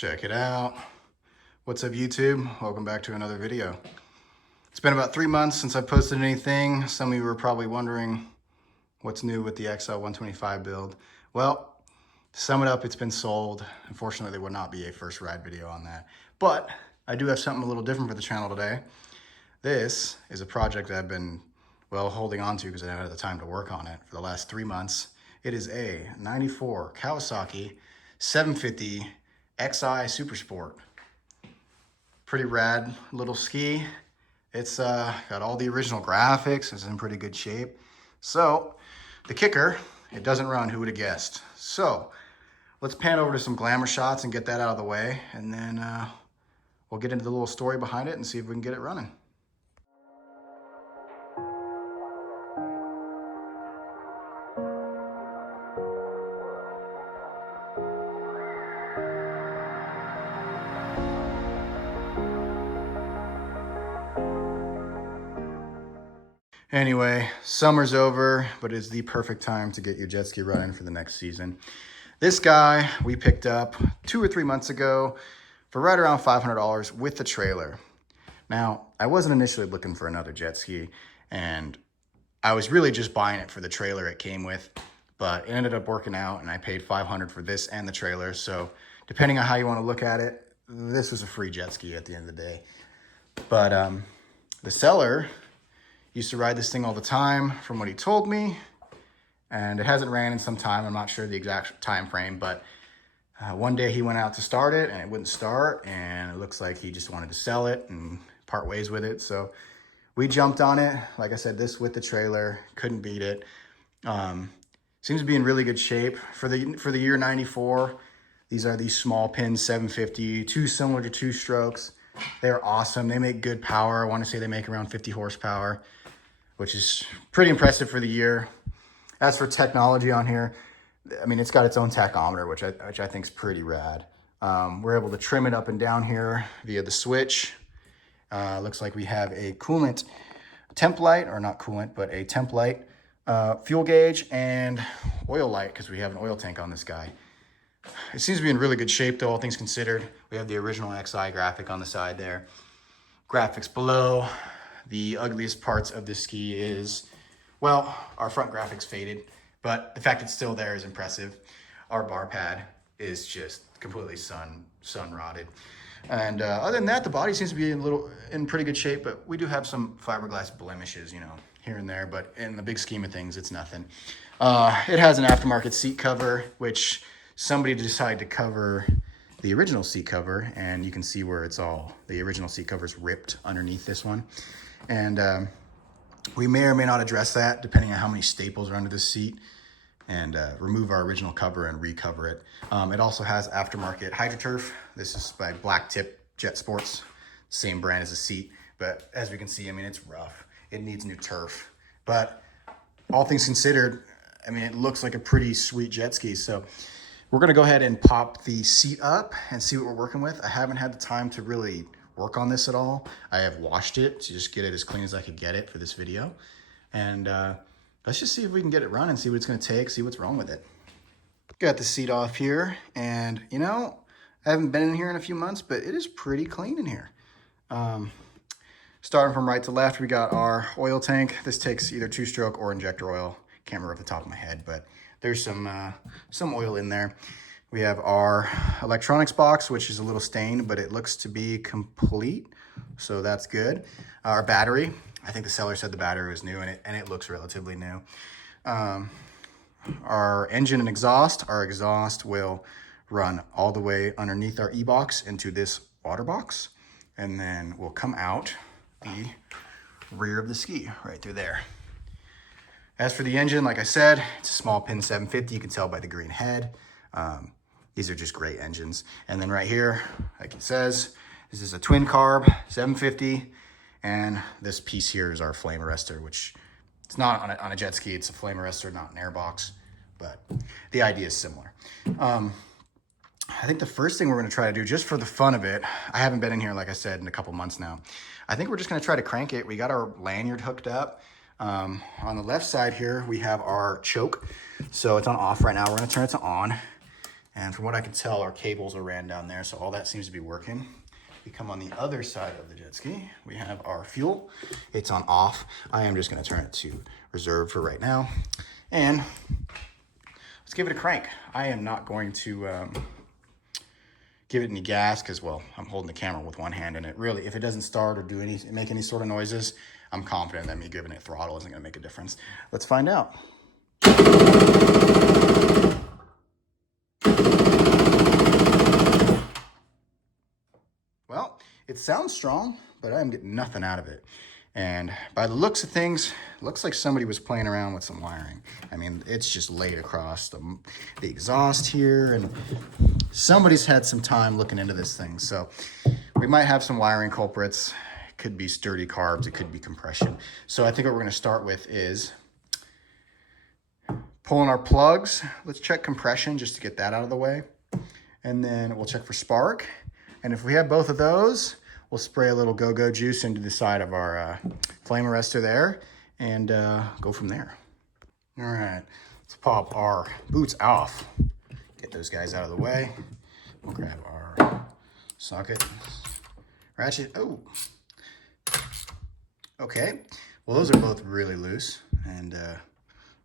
Check it out. What's up, YouTube? Welcome back to another video. It's been about 3 months since I posted anything. Some of you were probably wondering what's new with the XL 125 build. Well, to sum it up, it's been sold. Unfortunately, there would not be a first ride video on that. But I do have something a little different for the channel today. This is a project that I've been, holding on to because I haven't had the time to work on it for the last 3 months. It is a 94 Kawasaki 750 XI Super Sport. Pretty rad little ski. It's got all the original graphics. It's in pretty good shape. So the kicker, it doesn't run. Who would have guessed? So let's pan over to some glamour shots and get that out of the way, and then we'll get into the little story behind it and see if we can get it running. Anyway, summer's over, but it's the perfect time to get your jet ski running for the next season. This guy we picked up 2 or 3 months ago for right around $500 with the trailer. Now, I wasn't initially looking for another jet ski, and I was really just buying it for the trailer it came with, but it ended up working out, and I paid $500 for this and the trailer. So depending on how you want to look at it, this was a free jet ski at the end of the day. But the seller used to ride this thing all the time from what he told me, and it hasn't ran in some time. I'm not sure the exact time frame, but one day he went out to start it and it wouldn't start, and it looks like he just wanted to sell it and part ways with it. So we jumped on it. Like I said, this with the trailer, couldn't beat it. Seems to be in really good shape for the year 94. These are these small pin 750, too similar to two strokes. They're awesome. They make good power. I want to say they make around 50 horsepower, which is pretty impressive for the year. As for technology on here, I mean, it's got its own tachometer, which I think is pretty rad. We're able to trim it up and down here via the switch. Looks like we have a coolant temp light, or not coolant, but a temp light, fuel gauge, and oil light, because we have an oil tank on this guy. It seems to be in really good shape, though, all things considered. We have the original XI graphic on the side there. Graphics below. The ugliest parts of this ski is, well, our front graphics faded, but the fact it's still there is impressive. Our bar pad is just completely sun rotted. And other than that, the body seems to be in pretty good shape, but we do have some fiberglass blemishes, here and there, but in the big scheme of things, it's nothing. It has an aftermarket seat cover, which somebody decided to cover the original seat cover, and you can see where the original seat cover is ripped underneath this one. And we may or may not address that depending on how many staples are under this seat, and remove our original cover and recover it. It also has aftermarket HydroTurf. This is by Black Tip Jet Sports, same brand as the seat. But as we can see, I mean, it's rough. It needs new turf. But all things considered, I mean, it looks like a pretty sweet jet ski. So we're gonna go ahead and pop the seat up and see what we're working with. I haven't had the time to really work on this at all. I have washed it to just get it as clean as I could get it for this video. And let's just see if we can get it running, see what it's gonna take, see what's wrong with it. Got the seat off here, and I haven't been in here in a few months, but it is pretty clean in here. Starting from right to left, we got our oil tank. This takes either 2-stroke or injector oil. Can't remember off the top of my head, but there's some oil in there. We have our electronics box, which is a little stained, but it looks to be complete, so that's good. Our battery, I think the seller said the battery was new, and it looks relatively new. Our engine and exhaust. Our exhaust will run all the way underneath our e-box into this water box, and then we'll come out the rear of the ski right through there. As for the engine, like I said, it's a small pin 750. You can tell by the green head. These are just great engines. And then right here, like it says, this is a twin carb 750. And this piece here is our flame arrestor, which it's not on a jet ski. It's a flame arrestor, not an airbox, but the idea is similar. I think the first thing we're gonna try to do, just for the fun of it, I haven't been in here, like I said, in a couple months now. I think we're just gonna try to crank it. We got our lanyard hooked up. On the left side here, we have our choke. So it's on off right now. We're gonna turn it to on. And from what I can tell, our cables are ran down there, so all that seems to be working. We come on the other side of the jet ski. We have our fuel. It's on off. I am just gonna turn it to reserve for right now. And let's give it a crank. I am not going to give it any gas because, well, I'm holding the camera with one hand, and it really, if it doesn't start or make any sort of noises, I'm confident that me giving it throttle isn't gonna make a difference. Let's find out. Well, it sounds strong, but I'm getting nothing out of it. And by the looks of things, it looks like somebody was playing around with some wiring. I mean, it's just laid across the exhaust here, and somebody's had some time looking into this thing. So we might have some wiring culprits. It could be sturdy carbs, it could be compression. So I think what we're gonna start with is pulling our plugs. Let's check compression just to get that out of the way. And then we'll check for spark. And if we have both of those, we'll spray a little go-go juice into the side of our flame arrestor there and go from there. All right, let's pop our boots off. Get those guys out of the way. We'll grab our socket, ratchet. Oh, okay. Well, those are both really loose and,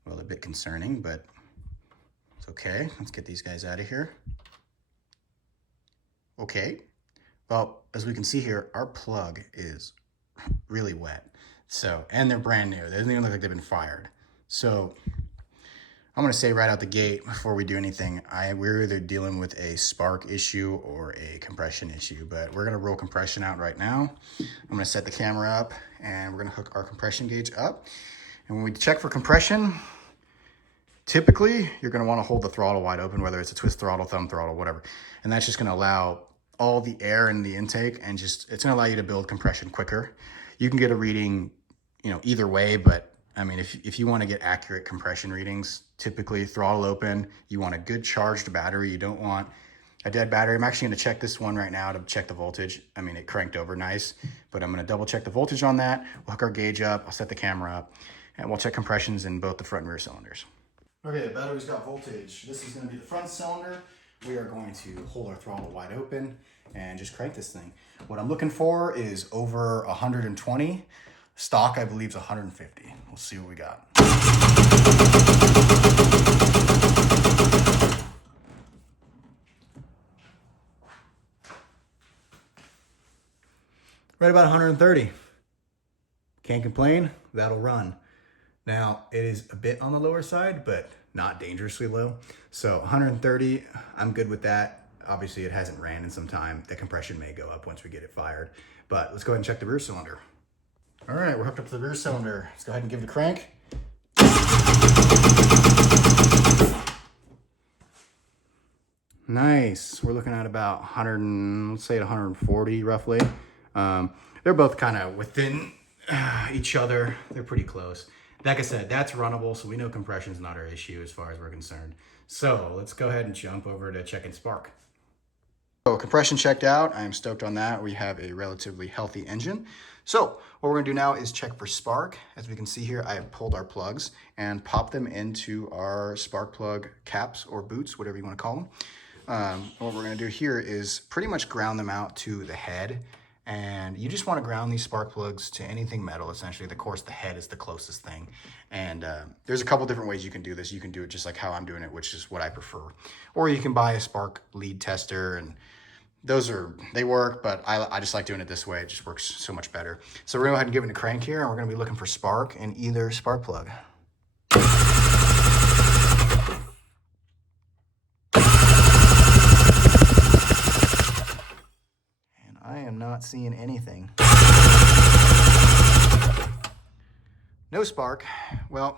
well, a bit concerning, but it's okay. Let's get these guys out of here. Okay. Well, as we can see here, our plug is really wet. So, and they're brand new. They don't even look like they've been fired. So I'm gonna say right out the gate before we do anything, we're either dealing with a spark issue or a compression issue, but we're gonna roll compression out right now. I'm gonna set the camera up and we're gonna hook our compression gauge up. And when we check for compression, typically you're gonna wanna hold the throttle wide open, whether it's a twist throttle, thumb throttle, whatever. And that's just gonna allow all the air in the intake, and just it's gonna allow you to build compression quicker. You can get a reading, you know, either way, but I mean, if you want to get accurate compression readings, typically throttle open. You want a good charged battery. You don't want a dead battery. I'm actually gonna check this one right now to check the voltage. I mean, it cranked over nice, but I'm gonna double check the voltage on that. We'll hook our gauge up, I'll set the camera up, and we'll check compressions in both the front and rear cylinders. Okay, the battery's got voltage. This is gonna be the front cylinder. We are going to hold our throttle wide open and just crank this thing. What I'm looking for is over 120. Stock, I believe, is 150. We'll see what we got. Right about 130. Can't complain, that'll run. Now, it is a bit on the lower side, but not dangerously low. So 130, I'm good with that. Obviously, it hasn't ran in some time. The compression may go up once we get it fired. But let's go ahead and check the rear cylinder. All right, we're hooked up to the rear cylinder. Let's go ahead and give it a crank. Nice. We're looking at about 100, let's say 140 roughly. They're both kind of within each other. They're pretty close. Like I said, that's runnable, so we know compression's not our issue as far as we're concerned. So let's go ahead and jump over to checking spark. So compression checked out. I am stoked on that. We have a relatively healthy engine. So what we're gonna do now is check for spark. As we can see here, I have pulled our plugs and popped them into our spark plug caps or boots, whatever you wanna call them. What we're gonna do here is pretty much ground them out to the head. And you just want to ground these spark plugs to anything metal, essentially. Of course, the head is the closest thing. And there's a couple different ways you can do this. You can do it just like how I'm doing it, which is what I prefer. Or you can buy a spark lead tester, and they work, but I just like doing it this way. It just works so much better. So we're gonna go ahead and give it a crank here, and we're gonna be looking for spark in either spark plug. I am not seeing anything. No spark. Well,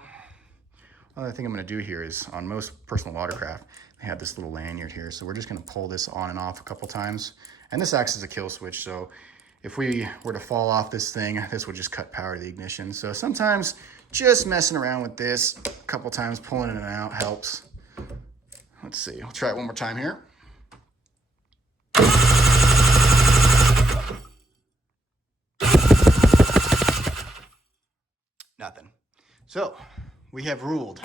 another thing I'm gonna do here is on most personal watercraft, they have this little lanyard here. So we're just gonna pull this on and off a couple times. And this acts as a kill switch. So if we were to fall off this thing, this would just cut power to the ignition. So sometimes just messing around with this a couple times, pulling it out helps. Let's see, I'll try it one more time here. Nothing. So we have ruled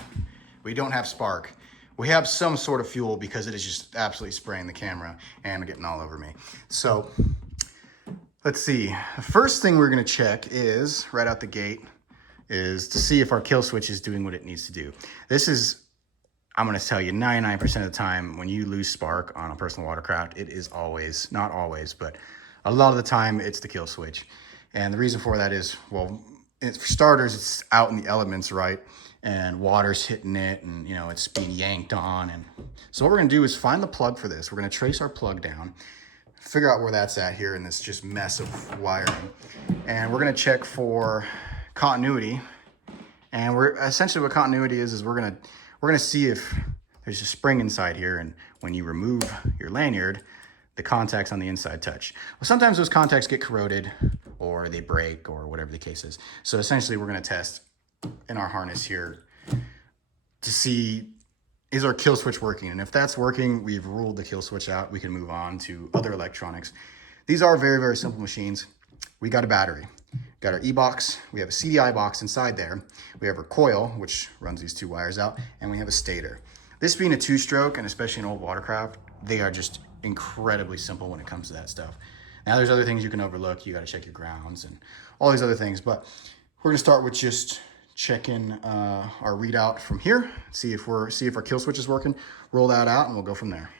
we don't have spark, we have some sort of fuel because it is just absolutely spraying the camera and getting all over me. So let's see. The first thing we're gonna check is, right out the gate, is to see if our kill switch is doing what it needs to do. This is, I'm gonna tell you, 99% of the time when you lose spark on a personal watercraft, it is always, not always, but a lot of the time it's the kill switch. And the reason for that is, well, for starters, it's out in the elements, right? And water's hitting it and, you know, it's being yanked on. And so what we're gonna do is find the plug for this. We're gonna trace our plug down, figure out where that's at here in this just mess of wiring. And we're gonna check for continuity. And we're essentially, what continuity is we're gonna see if there's a spring inside here, and when you remove your lanyard, the contacts on the inside touch. Well, sometimes those contacts get corroded or they break or whatever the case is. So essentially we're gonna test in our harness here to see, is our kill switch working? And if that's working, we've ruled the kill switch out. We can move on to other electronics. These are very, very simple machines. We got a battery, got our E-box, we have a CDI box inside there. We have our coil, which runs these two wires out, and we have a stator. This being a two-stroke, and especially an old watercraft, they are just incredibly simple when it comes to that stuff. Now there's other things you can overlook. You got to check your grounds and all these other things, but we're gonna start with just checking our readout from here, see if our kill switch is working, roll that out, and we'll go from there.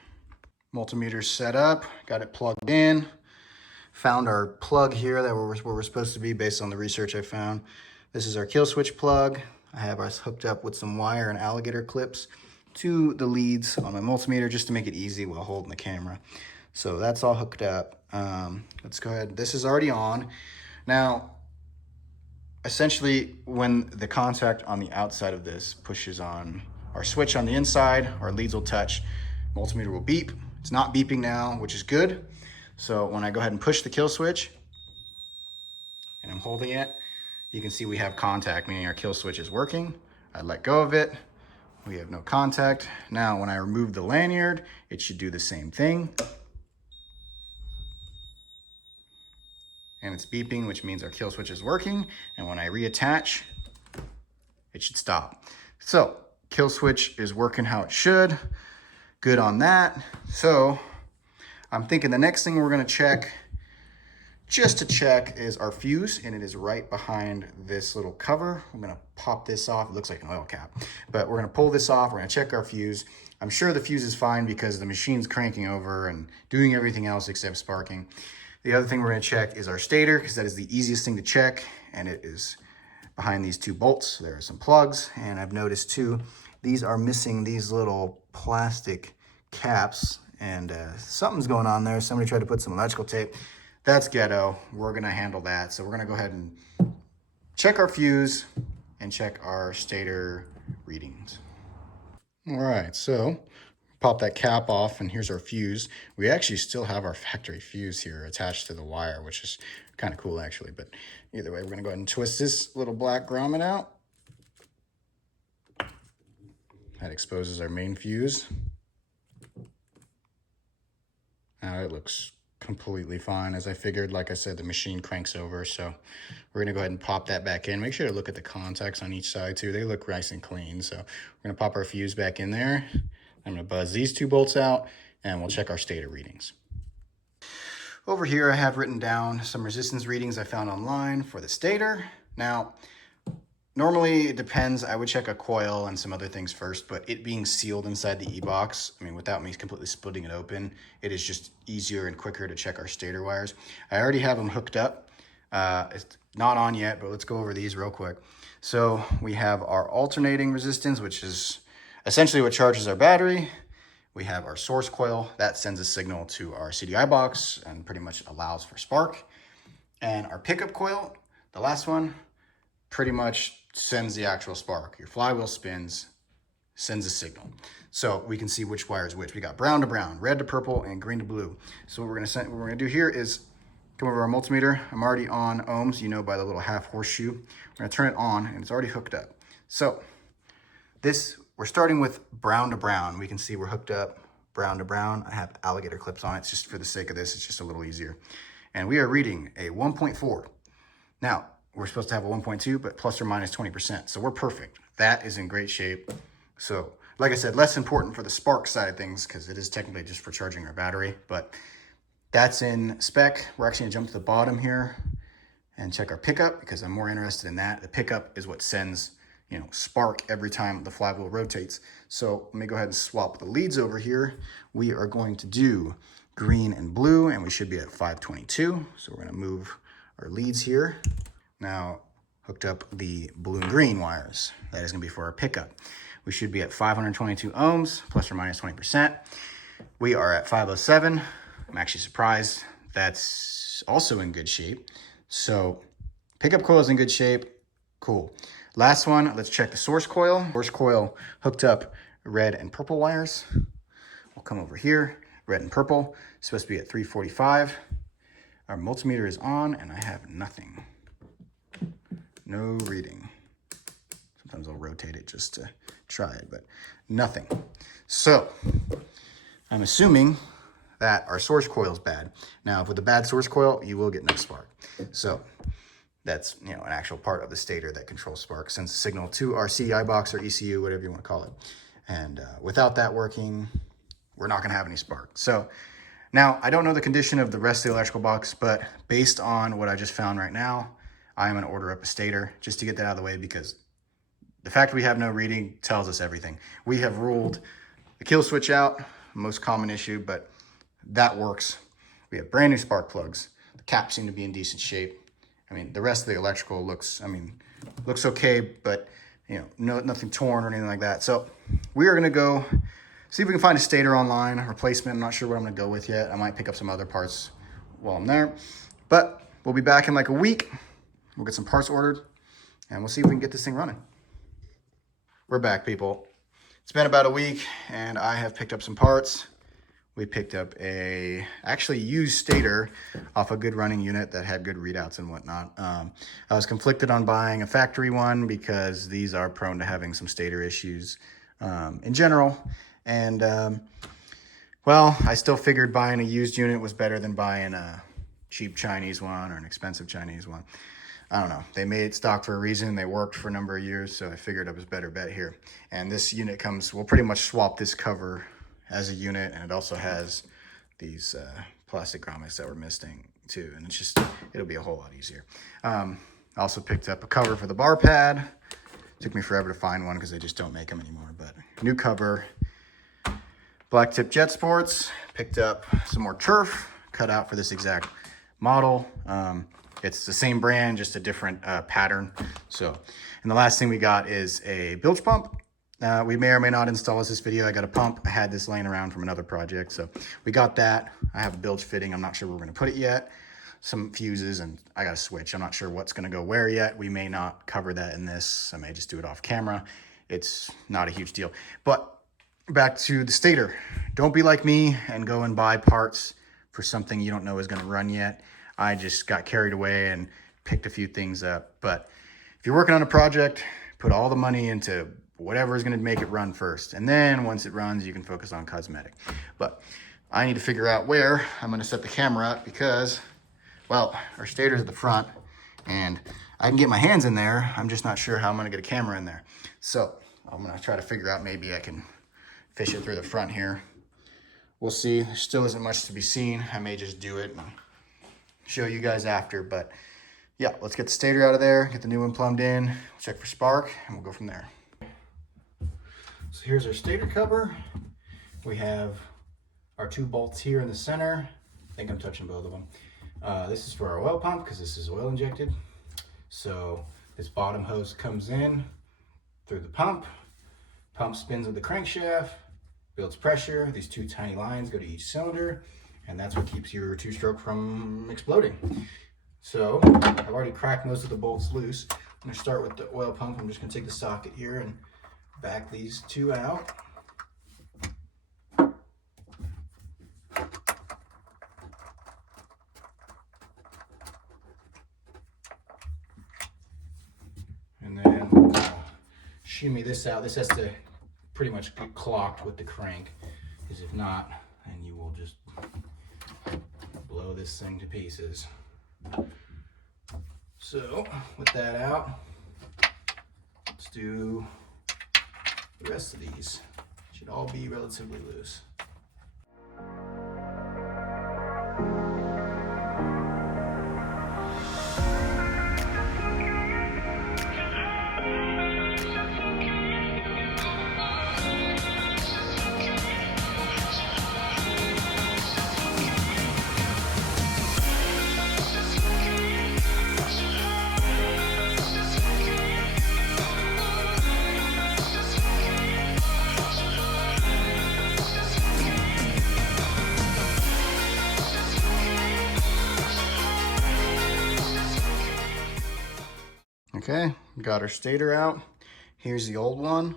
Multimeter's set up, got it plugged in, found our plug here that where we're supposed to be based on the research I found. This is our kill switch plug. I have us hooked up with some wire and alligator clips to the leads on my multimeter just to make it easy while holding the camera. So that's all hooked up. Let's go ahead. This is already on. Now, essentially, when the contact on the outside of this pushes on our switch on the inside, our leads will touch, multimeter will beep. It's not beeping now, which is good. So when I go ahead and push the kill switch and I'm holding it, you can see we have contact, meaning our kill switch is working. I let go of it. We have no contact. Now, when I remove the lanyard, it should do the same thing. And it's beeping, which means our kill switch is working. And when I reattach, it should stop. So, kill switch is working how it should. Good on that. So, I'm thinking the next thing we're gonna check, just to check, is our fuse, and it is right behind this little cover. I'm gonna pop this off. It looks like an oil cap, but we're gonna pull this off. We're gonna check our fuse. I'm sure the fuse is fine because the machine's cranking over and doing everything else except sparking. The other thing we're gonna check is our stator, because that is the easiest thing to check, and it is behind these two bolts. There are some plugs, and I've noticed too, these are missing these little plastic caps, and something's going on there. Somebody tried to put some electrical tape. That's ghetto. We're gonna handle that. So we're gonna go ahead and check our fuse and check our stator readings. All right, so pop that cap off, and here's our fuse. We actually still have our factory fuse here attached to the wire, which is kind of cool actually, but either way, we're gonna go ahead and twist this little black grommet out. That exposes our main fuse. Now it looks completely fine, as I figured. Like I said, the machine cranks over, so we're gonna go ahead and pop that back in. Make sure to look at the contacts on each side too. They look nice and clean. So we're gonna pop our fuse back in there. I'm gonna buzz these two bolts out, and we'll check our stator readings. Over here, I have written down some resistance readings I found online for the stator. Now, normally it depends. I would check a coil and some other things first, but it being sealed inside the E-box, I mean, without me completely splitting it open, it is just easier and quicker to check our stator wires. I already have them hooked up. It's not on yet, but let's go over these real quick. So we have our alternating resistance, which is essentially what charges our battery. We have our source coil that sends a signal to our CDI box and pretty much allows for spark. And our pickup coil, the last one, pretty much sends the actual spark. Your flywheel spins, sends a signal. So we can see which wire is which. We got brown to brown, red to purple, and green to blue. So what we're gonna do here is come over our multimeter. I'm already on ohms, you know, by the little half horseshoe. We're gonna turn it on, and it's already hooked up. So we're starting with brown to brown. We can see we're hooked up brown to brown. I have alligator clips on it, just for the sake of this, it's just a little easier. And we are reading a 1.4. Now, we're supposed to have a 1.2, but plus or minus 20%. So we're perfect. That is in great shape. So Like I said, less important for the spark side of things because it is technically just for charging our battery, but that's in spec. We're actually gonna jump to the bottom here and check our pickup because I'm more interested in that. The pickup is what sends, you know, spark every time the flywheel rotates. So let me go ahead and swap the leads over here. We are going to do green and blue, and we should be at 522. So we're gonna move our leads here. Now, hooked up the blue and green wires. That is gonna be for our pickup. We should be at 522 ohms, plus or minus 20%. We are at 507. I'm actually surprised. That's also in good shape. So pickup coil is in good shape. Cool. Last one, let's check the source coil. Source coil hooked up red and purple wires. We'll come over here, red and purple. It's supposed to be at 345. Our multimeter is on and I have nothing. No reading. Sometimes I'll rotate it just to try it, but nothing. So I'm assuming that our source coil is bad. Now, with a bad source coil, you will get no spark. So that's, you know, an actual part of the stator that controls spark, sends a signal to our CI box or ECU, whatever you want to call it. And without that working, we're not gonna have any spark. So now, I don't know the condition of the rest of the electrical box, but based on what I just found right now, I'm gonna order up a stator just to get that out of the way because the fact we have no reading tells us everything. We have ruled the kill switch out, most common issue, but that works. We have brand new spark plugs. The caps seem to be in decent shape. I mean, the rest of the electrical looks okay, but you know, nothing torn or anything like that. So we are gonna go see if we can find a stator online, a replacement. I'm not sure what I'm gonna go with yet. I might pick up some other parts while I'm there, but we'll be back in like a week. We'll get some parts ordered and we'll see if we can get this thing running. We're back, people. It's been about a week and I have picked up some parts. We picked up a actually used stator off a good running unit that had good readouts and whatnot. I was conflicted on buying a factory one because these are prone to having some stator issues in general. And well, I still figured buying a used unit was better than buying a cheap Chinese one or an expensive Chinese one. I don't know. They made it stock for a reason. They worked for a number of years, so I figured it was a better bet here. And this unit comes, we'll pretty much swap this cover as a unit, and it also has these plastic grommets that were missing too, and it's just, it'll be a whole lot easier. I also picked up a cover for the bar pad. Took me forever to find one because they just don't make them anymore, but new cover. Black tip Jet Sports. Picked up some more turf cut out for this exact model. It's the same brand, just a different pattern. So, and the last thing we got is a bilge pump. We may or may not install this video. I got a pump. I had this laying around from another project. So we got that. I have a bilge fitting. I'm not sure where we're gonna put it yet. Some fuses and I got a switch. I'm not sure what's gonna go where yet. We may not cover that in this. I may just do it off camera. It's not a huge deal. But back to the stator. Don't be like me and go and buy parts for something you don't know is gonna run yet. I just got carried away and picked a few things up. But if you're working on a project, put all the money into whatever is going to make it run first. And then once it runs, you can focus on cosmetic. But I need to figure out where I'm going to set the camera up because, well, our stator's at the front and I can get my hands in there. I'm just not sure how I'm going to get a camera in there. So I'm going to try to figure out, maybe I can fish it through the front here. We'll see. There still isn't much to be seen. I may just do it and show you guys after. But yeah, let's get the stator out of there, get the new one plumbed in, check for spark, and we'll go from there. So here's our stator cover. We have our two bolts here in the center. I think I'm touching both of them. This is for our oil pump because this is oil injected. So this bottom hose comes in through the pump. Pump spins with the crankshaft, builds pressure. These two tiny lines go to each cylinder, and that's what keeps your two-stroke from exploding. So I've already cracked most of the bolts loose. I'm gonna start with the oil pump. I'm just gonna take the socket here and back these two out. And then shimmy this out. This has to pretty much get clocked with the crank, because if not, then you will just blow this thing to pieces. So with that out, let's do the rest of these. Should all be relatively loose. Okay, got our stator out. Here's the old one.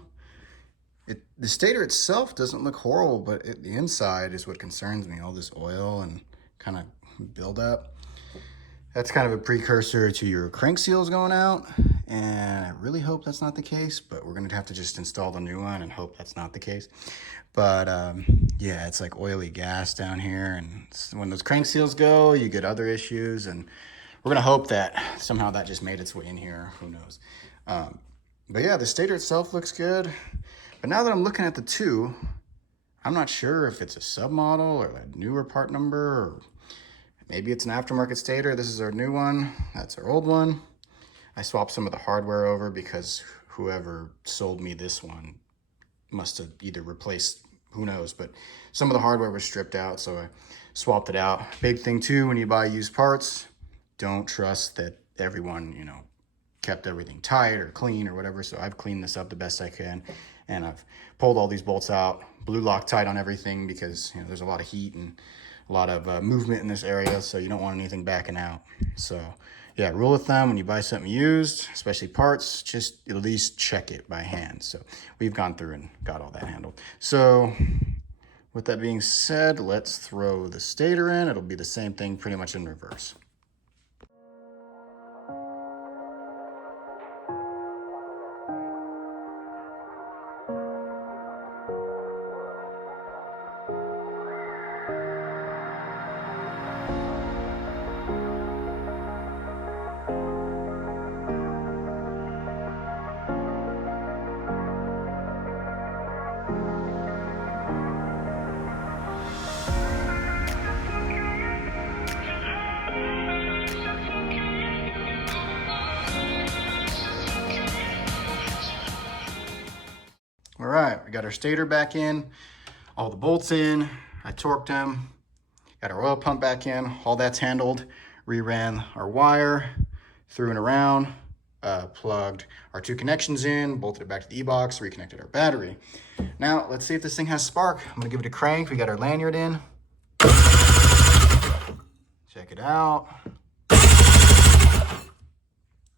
The stator itself doesn't look horrible, but the inside is what concerns me. All this oil and kind of buildup. That's kind of a precursor to your crank seals going out, and I really hope that's not the case, but we're gonna have to just install the new one and hope that's not the case. But yeah, it's like oily gas down here, and when those crank seals go, you get other issues, and we're gonna hope that somehow that just made its way in here, who knows. But yeah, the stator itself looks good. But now that I'm looking at the two, I'm not sure if it's a submodel or a newer part number, or maybe it's an aftermarket stator. This is our new one, that's our old one. I swapped some of the hardware over because whoever sold me this one must have either replaced, who knows, but some of the hardware was stripped out, so I swapped it out. Big thing too, when you buy used parts, don't trust that everyone, you know, kept everything tight or clean or whatever. So I've cleaned this up the best I can, and I've pulled all these bolts out, blue Loctite on everything, because you know there's a lot of heat and a lot of movement in this area, so you don't want anything backing out. So yeah, rule of thumb, when you buy something used, especially parts, just at least check it by hand. So we've gone through and got all that handled. So with that being said, let's throw the stator in. It'll be the same thing pretty much in reverse. All right, we got our stator back in, all the bolts in, I torqued them, got our oil pump back in, all that's handled, reran our wire, through and around, plugged our two connections in, bolted it back to the e-box, reconnected our battery. Now, let's see if this thing has spark. I'm gonna give it a crank. We got our lanyard in. Check it out.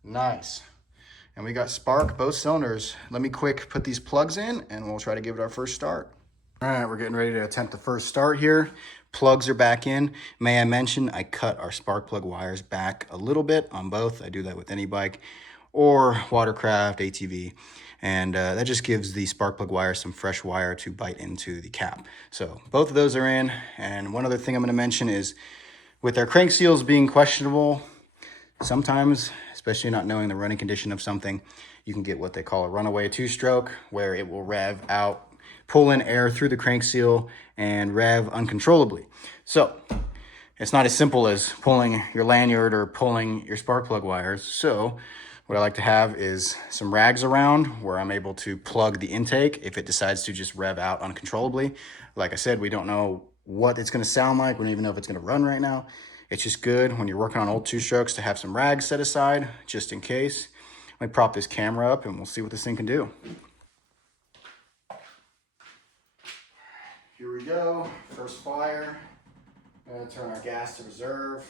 Nice. And we got spark, both cylinders. Let me quick put these plugs in and we'll try to give it our first start. All right, we're getting ready to attempt the first start here. Plugs are back in. May I mention, I cut our spark plug wires back a little bit on both. I do that with any bike or watercraft, ATV. And that just gives the spark plug wire some fresh wire to bite into the cap. So both of those are in. And one other thing I'm gonna mention is with our crank seals being questionable, sometimes, especially not knowing the running condition of something, you can get what they call a runaway two-stroke, where it will rev out, pull in air through the crank seal, and rev uncontrollably. So it's not as simple as pulling your lanyard or pulling your spark plug wires. So what I like to have is some rags around where I'm able to plug the intake if it decides to just rev out uncontrollably. Like I said, we don't know what it's gonna sound like. We don't even know if it's gonna run right now. It's just good when you're working on old two-strokes to have some rags set aside, just in case. Let me prop this camera up and we'll see what this thing can do. Here we go, first fire. I'm gonna turn our gas to reserve.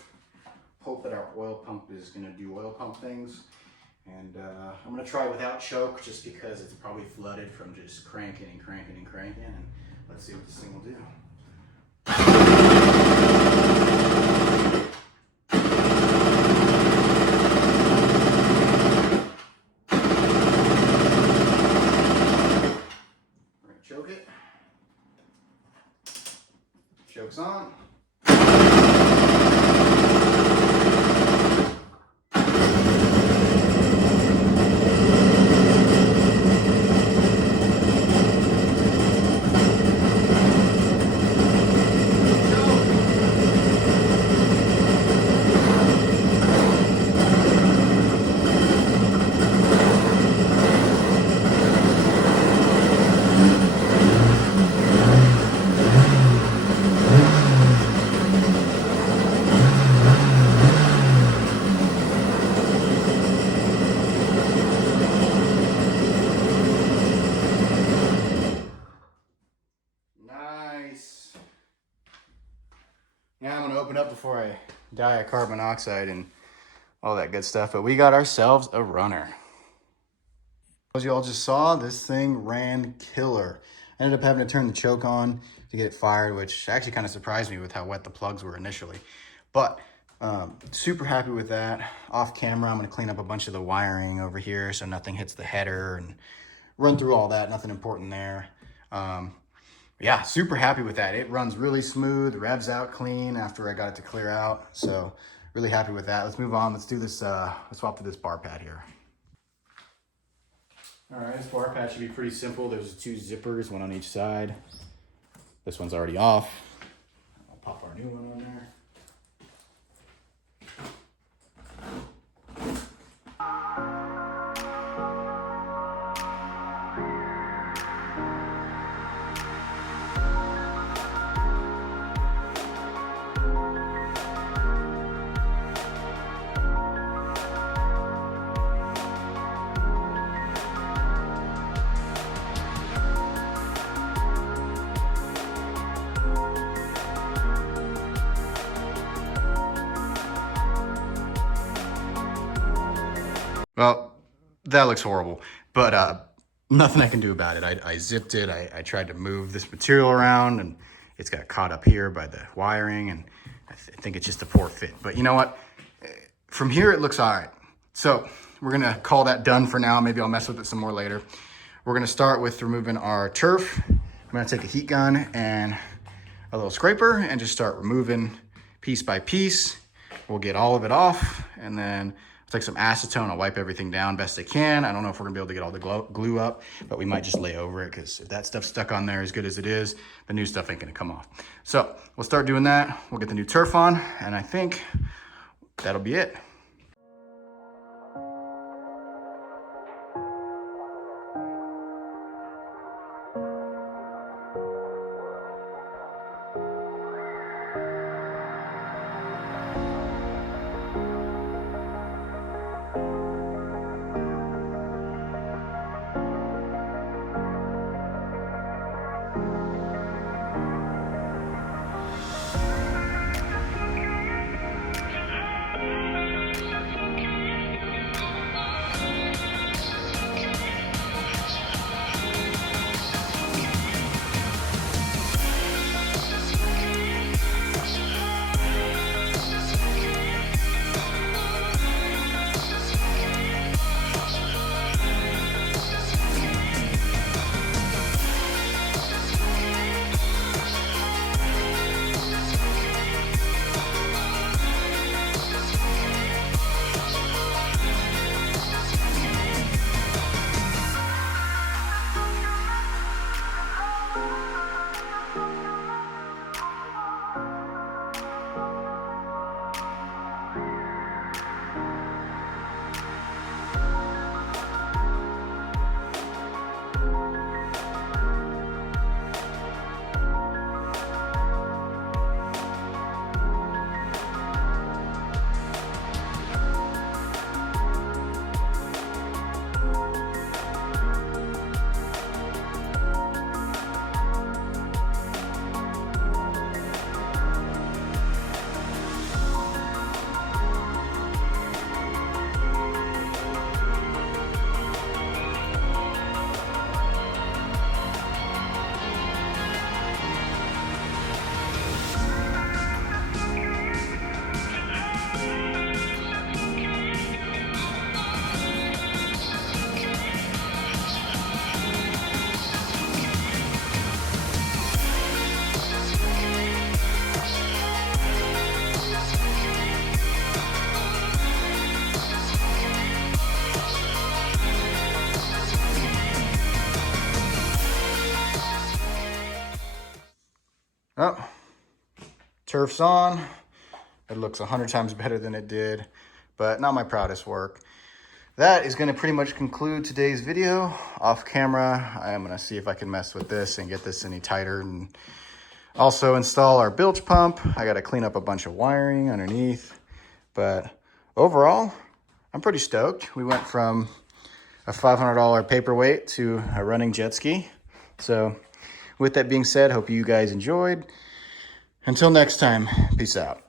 Hope that our oil pump is gonna do oil pump things. And I'm gonna try without choke, just because it's probably flooded from just cranking and cranking and cranking. And let's see what this thing will do. Choke it. Choke's on. open up before I die of carbon monoxide and all that good stuff. But we got ourselves a runner. As you all just saw, this thing ran killer. I ended up having to turn the choke on to get it fired, which actually kind of surprised me with how wet the plugs were initially. But super happy with that. Off camera, I'm going to clean up a bunch of the wiring over here so nothing hits the header and run through all that. Nothing important there. Yeah, super happy with that. It runs really smooth, revs out clean after I got it to clear out. So really happy with that. Let's move on. Let's do this. Let's swap to this bar pad here. All right, this bar pad should be pretty simple. There's 2 zippers, one on each side. This one's already off. I'll pop our new one on there. Well, that looks horrible, but nothing I can do about it. I zipped it. I tried to move this material around, and it's got caught up here by the wiring, and I think it's just a poor fit. But you know what? From here, it looks all right. So we're going to call that done for now. Maybe I'll mess with it some more later. We're going to start with removing our turf. I'm going to take a heat gun and a little scraper and just start removing piece by piece. We'll get all of it off, and then I'll take some acetone. I'll wipe everything down best I can. I don't know if we're gonna be able to get all the glue up, but we might just lay over it, because if that stuff's stuck on there as good as it is, the new stuff ain't gonna come off. So we'll start doing that. We'll get the new turf on, and I think that'll be it. Oh, turf's on. It looks 100 times better than it did, but not my proudest work. That is going to pretty much conclude today's video. Off camera, I am going to see if I can mess with this and get this any tighter, and also install our bilge pump. I got to clean up a bunch of wiring underneath, but overall, I'm pretty stoked. We went from a $500 paperweight to a running jet ski. So with that being said, hope you guys enjoyed. Until next time, peace out.